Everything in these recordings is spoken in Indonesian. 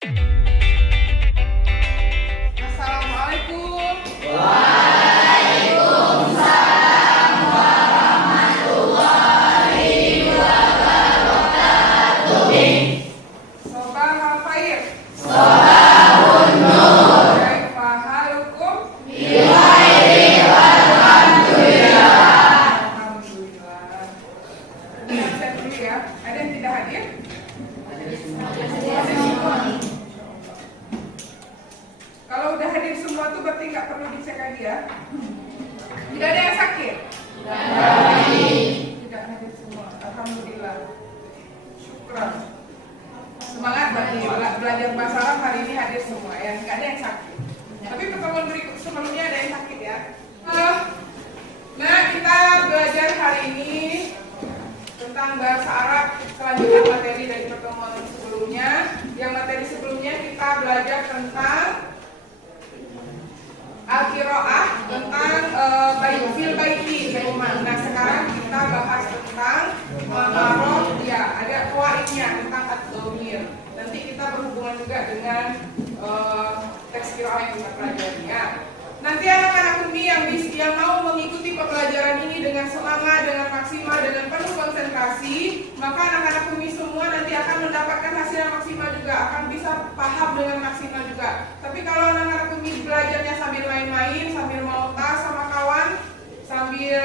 Assalamualaikum. Waalaikumsalam warahmatullahi wabarakatuh. Sobah al-khair. Sobahun nur. Kaifa halukum? Bikhairi walhamdulillah. Alhamdulillah. Saya dulu ya. Ada yang tidak hadir? Ada semua. Kalau udah hadir semua tuh berarti nggak perlu dicek lagi ya. Tidak ada yang sakit? Tidak hadir semua. Alhamdulillah. Syukran. Semangat bagi belajar bahasa Arab hari ini hadir semua ya. Nggak ada yang sakit. Tapi pertemuan berikut sebelumnya ada yang sakit ya. Nah, kita belajar hari ini tentang bahasa Arab, selanjutnya materi dari pertemuan sebelumnya. Yang materi sebelumnya kita belajar tentang al-qiraah, tentang fil baiti, rumah. Nah, sekarang kita bahas tentang maharah, ya, ada qawaidnya tentang ad-dhamir. Nanti kita berhubungan juga dengan teks qiraah yang kita pelajari ya. Nanti anak-anak umi yang mau mengikuti pembelajaran ini dengan semangat, dengan maksimal, dengan penuh konsentrasi, maka anak-anak umi semua nanti akan mendapatkan hasil yang maksimal juga, akan bisa paham dengan maksimal juga. Tapi kalau anak-anak umi belajarnya sambil main-main, sambil mau tas sama kawan, sambil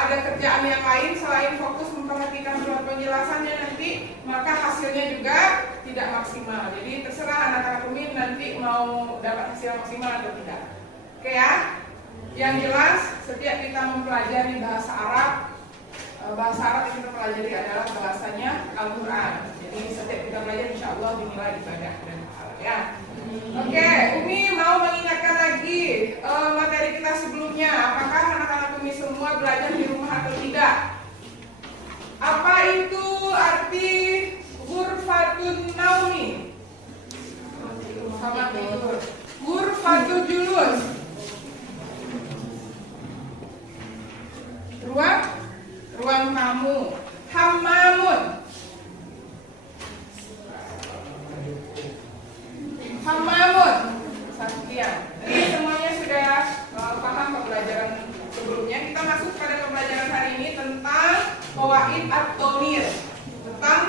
ada kerjaan yang lain selain fokus memperhatikan surat penjelasannya nanti, maka hasilnya juga tidak maksimal. Jadi terserah anak-anak umi nanti mau dapat hasil maksimal atau tidak. Oke ya, yang jelas setiap kita mempelajari bahasa Arab yang kita pelajari adalah bahasanya Al-Quran. Jadi setiap kita belajar insya Allah dinilai ibadah dan pahala ya. Oke, Umi mau mengingatkan lagi materi kita sebelumnya. Apakah anak-anak Umi semua belajar di rumah atau tidak? Apa itu arti ghurfatun naumi? Sama tidur. Ghurfatul julus. Ruang tamu. Hammamun. Sekian. Jadi semuanya sudah paham pembelajaran sebelumnya. Kita masuk pada pembelajaran hari ini tentang qawaid ad-dhamir, tentang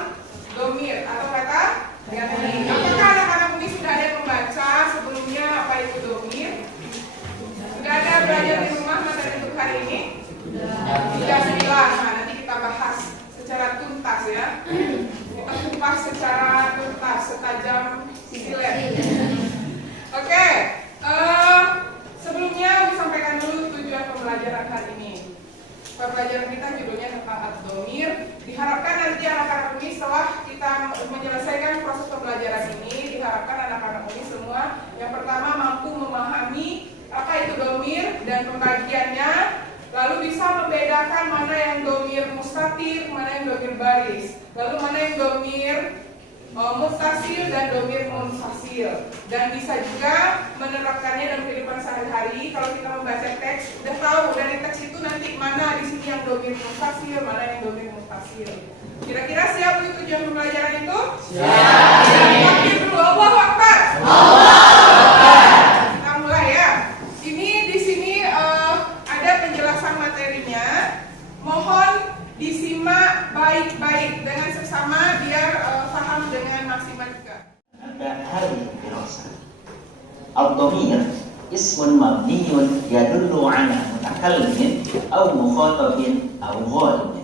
dhamir atau kata ganti. Apakah anak-anak ini sudah ada yang membaca sebelumnya apa itu dhamir? Sudah ada belajar di rumah materi untuk hari ini? Sudah sekilas. Nah, nanti kita bahas secara tuntas ya. Kita kupas secara tuntas, setajam silet. Oke, sebelumnya disampaikan dulu tujuan pembelajaran hari ini. Pembelajaran kita judulnya tentang ad-dhamir. Diharapkan nanti anak-anak ini setelah kita menyelesaikan proses pembelajaran ini, diharapkan anak-anak ini semua yang pertama mampu memahami apa itu dhamir dan pembagiannya, lalu bisa membedakan mana yang dhamir mustatir, mana yang dhamir baris, lalu mana yang dhamir muttasil dan dhamir munfasil, dan bisa juga menerapkannya dalam kehidupan sehari-hari. Kalau kita membaca teks, udah tahu dari teks itu nanti mana di sini yang dhamir muttasil, mana yang dhamir muttasil. Kira-kira siap untuk tujuan pembelajaran itu? Siap. Takbir dulu, Allahu Akbar. Kita mulai ya. Ini di sini ada penjelasan materinya. Mohon disimak baik-baik dengan sesama biar paham dengan maksimal juga. هذه الدراسة الضمير اسم مبني يدل على متكلم أو مخاطب أو غائب.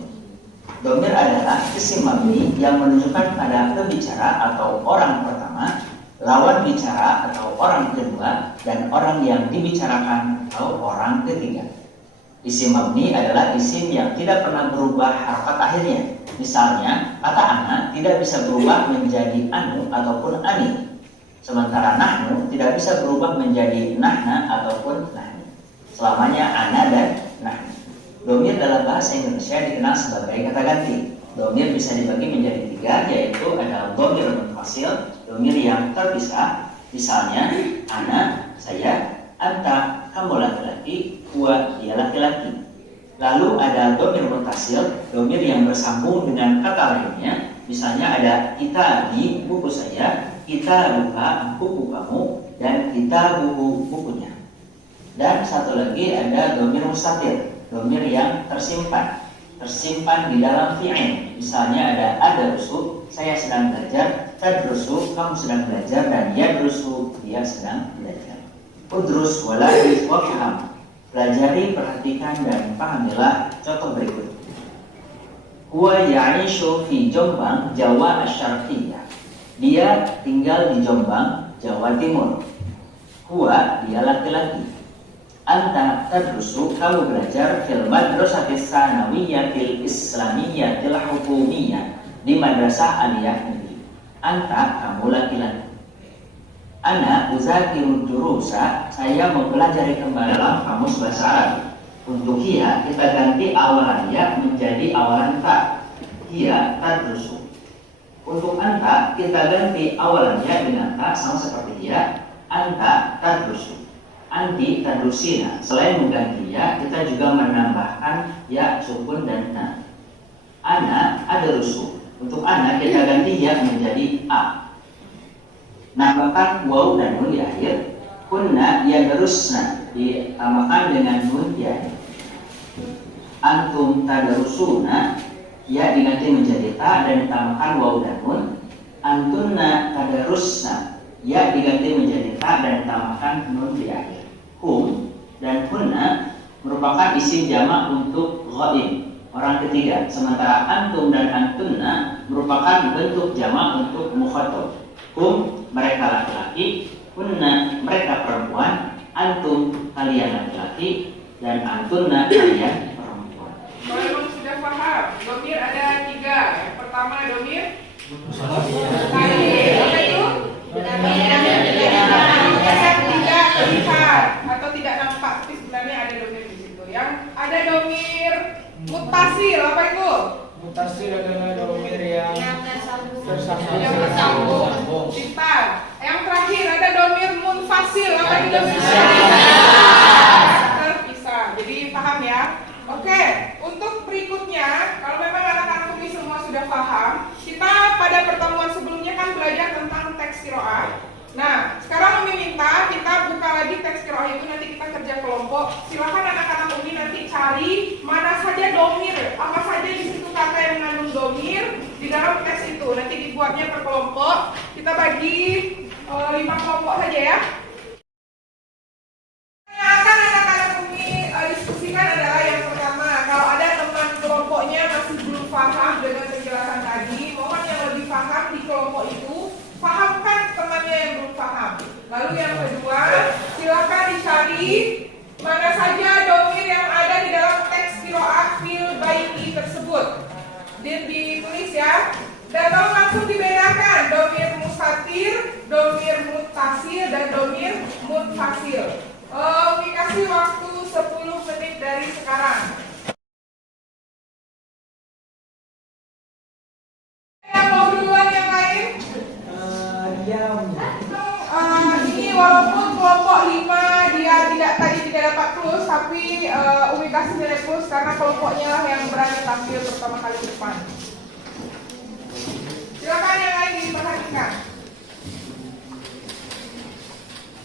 Domir adalah isim mabni yang menunjukkan pada pembicara atau orang pertama, lawan bicara atau orang kedua, dan orang yang dibicarakan atau orang ketiga. Isim mabni adalah isim yang tidak pernah berubah harokat akhirnya. Misalnya, kata ana tidak bisa berubah menjadi anu ataupun ani. Sementara nahnu tidak bisa berubah menjadi nahna ataupun nahni. Selamanya ana dan nahni. Domir dalam bahasa Indonesia dikenal sebagai kata ganti. Domir bisa dibagi menjadi tiga, yaitu ada domir munfasil, domir yang terpisah. Misalnya, ana, saya, anta, kamu laki-laki, huwa, dia laki-laki. Lalu ada domir muttasil, domir yang bersambung dengan kata lainnya. Misalnya ada kita di buku saya, kita buka buku kamu, dan kita buku bukunya. Dan satu lagi ada domir mustatir, domir yang tersimpan di dalam fi'il. Misalnya ada rusu, saya sedang belajar, tadrusu, kamu sedang belajar, dan yadrusu, dia sedang belajar. Udrus wala'if wafham, pelajari, perhatikan, dan pahamilah. Contoh berikut. Huwa ya'ishu fi Jombang, Jawa Asyarqiyah. Dia tinggal di Jombang, Jawa Timur. Huwa, dia laki-laki. Anta tadrusu, kamu belajar fil madrasatis tsanawiyyatil islamiyyatil hukumiyyah, di madrasah aliyah negeri. Anta, kamu laki-laki. Ana uzakiru durusa, saya mempelajari kembali dalam kamus bahasa Arab. Untuk hiya kita ganti awalan ya menjadi awalan ta. Hiya tadrusu. Untuk anta kita ganti awalannya dengan ta sama seperti hiya. Anta tadrusu. Anti tadrusina. Selain mengganti ya, kita juga menambahkan ya, sukun dan na. Ana adrusu. Untuk ana kita ganti ya menjadi a. Nambahkan waw dan nun di akhir. Kunna yadrusna, ditambahkan dengan nun di akhir. Antum tadrusuna, ya diganti menjadi ta dan ditambahkan waw dan nun. Antunna tadrusna, ya diganti menjadi ta dan ditambahkan nun di akhir. Hum dan hunna merupakan isim jamak untuk ghaib, orang ketiga. Sementara antum dan antunna merupakan bentuk jamak untuk mukhatab. Hum, mereka laki-laki. Hunna, mereka perempuan. Antum, kalian laki-laki. Dan antunna, kalian perempuan. Kalau sudah paham, domir ada 3. Yang pertama domir tadi, apa itu? Tidak terlihat atau tidak nampak, tapi sebenarnya ada domir di situ. Yang ada domir mutasil, apa itu? Mutasil adalah domir yang tersambung. Pintar. Yang terakhir ada domir munfasil, apa itu domir terpisah. Jadi paham ya? Oke, untuk berikutnya, kalau memang anak-anak Umi semua sudah paham, kita pada pertemuan sebelumnya kan belajar tentang teks qiraah. Nah, sekarang Umi minta kita buka lagi teks qiraah itu, nanti kita kerja kelompok. Silakan anak-anak Umi nanti cari mana saja domir, apa saja di situ kata yang mengandung domir di dalam teks itu. Nanti dibuatnya per kelompok. Kita bagi 5 kelompok saja ya. Yang akan anak-anak Umi diskusikan adalah yang pertama, kalau ada teman kelompoknya masih belum paham dengan penjelasan tadi, mohon yang lebih paham di kelompok itu pahamkan temannya yang belum paham. Lalu yang kedua, silakan dicari mana saja domir yang ada di dalam teks qiraah fil baiti tersebut. Dan ditulis ya. Dan tolong langsung dibedakan domir mustatir, domir muttasil, dan domir munfasil. Kasih waktu 10 menit dari sekarang. Yang mau duluan yang lain? Ini walaupun kelompok 5 dia tidak dapat plus, tapi Umi kasih nilai plus karena kelompoknya lah yang berani tampil pertama kali di depan. Silakan yang lain diperhatikan.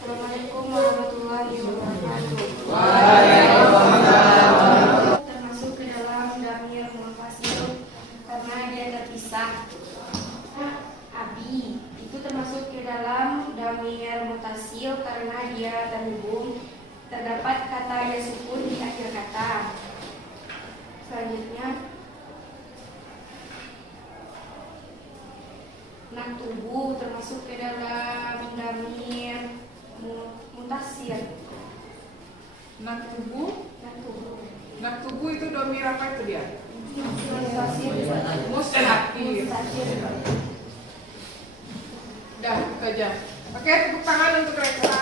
Assalamualaikum warahmatullahi wabarakatuh. Waalaikumsalam. Termasuk ke dalam damir munfasil karena dia terpisah. Abi itu termasuk ke dalam damir mutasil karena dia terhubung. Terdapat kata yang sukun di akhir kata. Selanjutnya naktubu termasuk ke dalam damir mutasil. Naktubu itu domir apa itu dia? Mutasil. Mustatir. Dah, itu aja. Oke, tepuk tangan untuk mereka.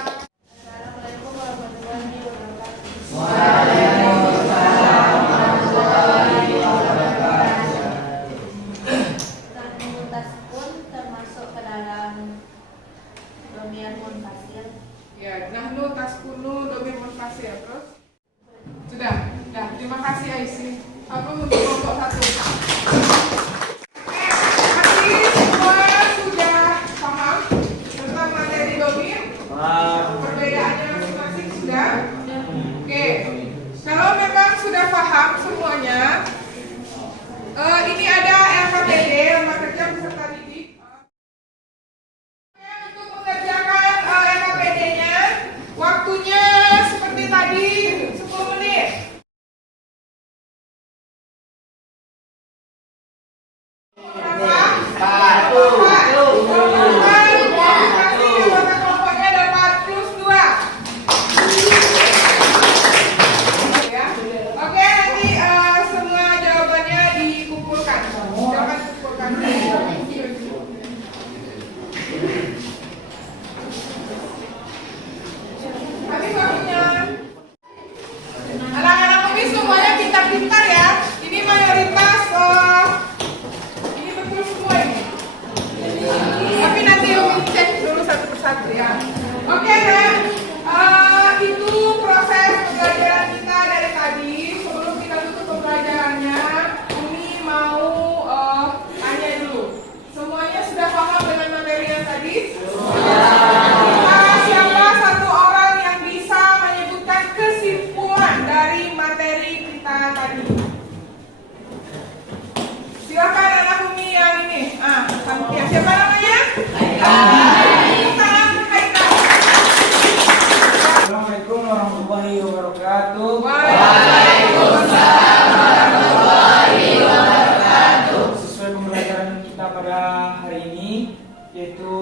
Assalamualaikum warahmatullahi wabarakatuh. Waalaikumsalam warahmatullahi wabarakatuh. Nahnu taskun termasuk ke dalam domir munfasil. Ya, nahnu taskunu domir munfasil. Terus? Sudah. Terima kasih Aisyah. Aku untuk kelompok 1. Oke, terima kasih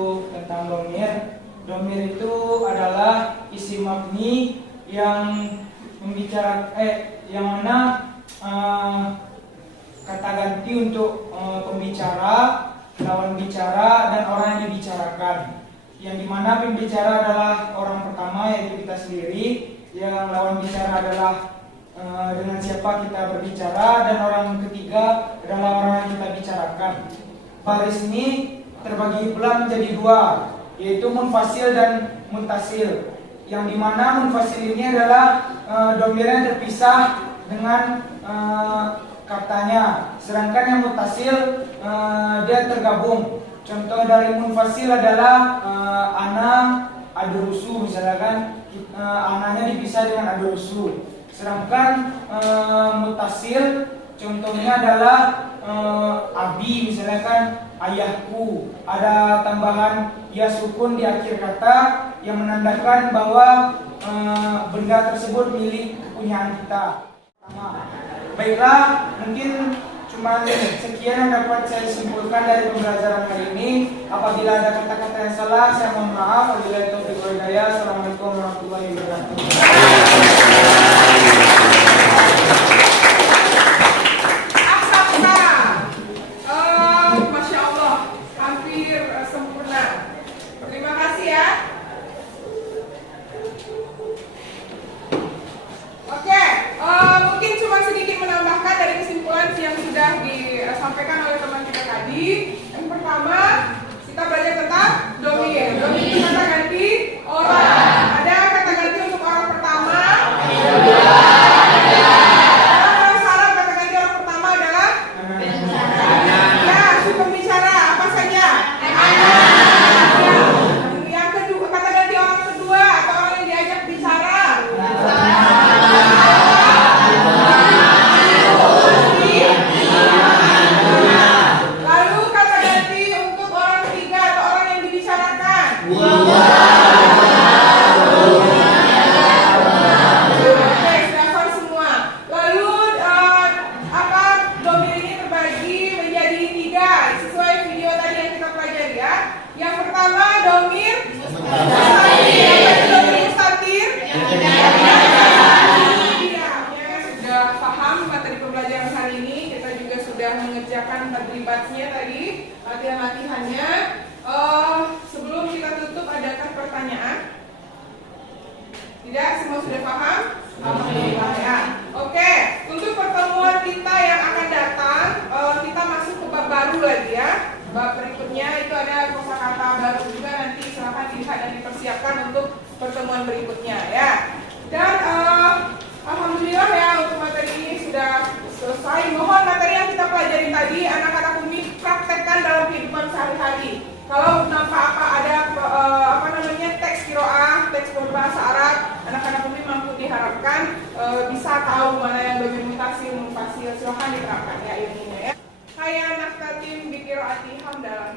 untuk tentang domir. Domir itu adalah isim mabni yang yang mana kata ganti untuk pembicara, lawan bicara, dan orang yang dibicarakan. Yang dimana pembicara adalah orang pertama yaitu kita sendiri, yang lawan bicara adalah dengan siapa kita berbicara, dan orang ketiga adalah orang yang kita bicarakan. Baris ini terbagi pula menjadi dua, yaitu munfasil dan muttasil. Yang dimana munfasil ini adalah domir yang terpisah dengan katanya, sedangkan yang muttasil dia tergabung. Contoh dari munfasil adalah ana adrusu, misalkan ananya dipisah dengan adrusu. Sedangkan muttasil contohnya adalah abi, misalkan ayahku. Ada tambahan ya sukun di akhir kata yang menandakan bahwa benda tersebut milik kepunyaan kita. Baiklah, mungkin cuma sekian yang dapat saya simpulkan dari pembelajaran hari ini. Apabila ada kata-kata yang salah, saya mohon maaf. Wabillahi taufiq wal hidayah. Assalamualaikum warahmatullahi wabarakatuh. Masya Allah, hampir sempurna. Terima kasih ya. Oke, mungkin cuma sedikit menambahkan dari kesimpulan yang sudah disampaikan oleh teman kita tadi. Yang pertama, kita belajar tentang domir. Domir itu kata ganti orang. Ada kata ganti untuk orang pertama. Orang salah kata ganti orang pertama adalah ya, si pembicara apa saja. Yang kedua, kata ganti orang kedua atau orang yang diajak bicara. Lalu kata ganti untuk orang ketiga atau orang yang dibicarakan. Oke, sudah hafal semua. Lalu domir ini terbagi menjadi 3 sesuai video tadi yang kita pelajari ya. Yang pertama domir mustatir. Domir mustatir. Ya, sudah paham materi pembelajaran hari ini. Kita juga sudah mengerjakan tadribatnya tadi, latihan-latihannya. Sebelum kita tutup, adakah pertanyaan? Tidak, semua sudah paham? Alhamdulillah ya. Oke, untuk pertemuan kita yang akan datang, kita masuk ke bab baru lagi ya. Bab berikutnya itu ada kosakata baru juga, nanti silahkan dilihat dan dipersiapkan untuk pertemuan berikutnya ya. Dan alhamdulillah ya, untuk materi ini sudah selesai. Mohon materi yang kita pelajari tadi anak-anak Umi praktekkan dalam kehidupan sehari-hari. Kalau nampak ada teks qiraah, teks berbahasa Arab, anak-anak Umi mampu diharapkan bisa tahu mana yang domir mutasil, munfasil. Silahkan diterapkan ya ilmunya ya. Hayya naftatim bi qiraati hamdalah.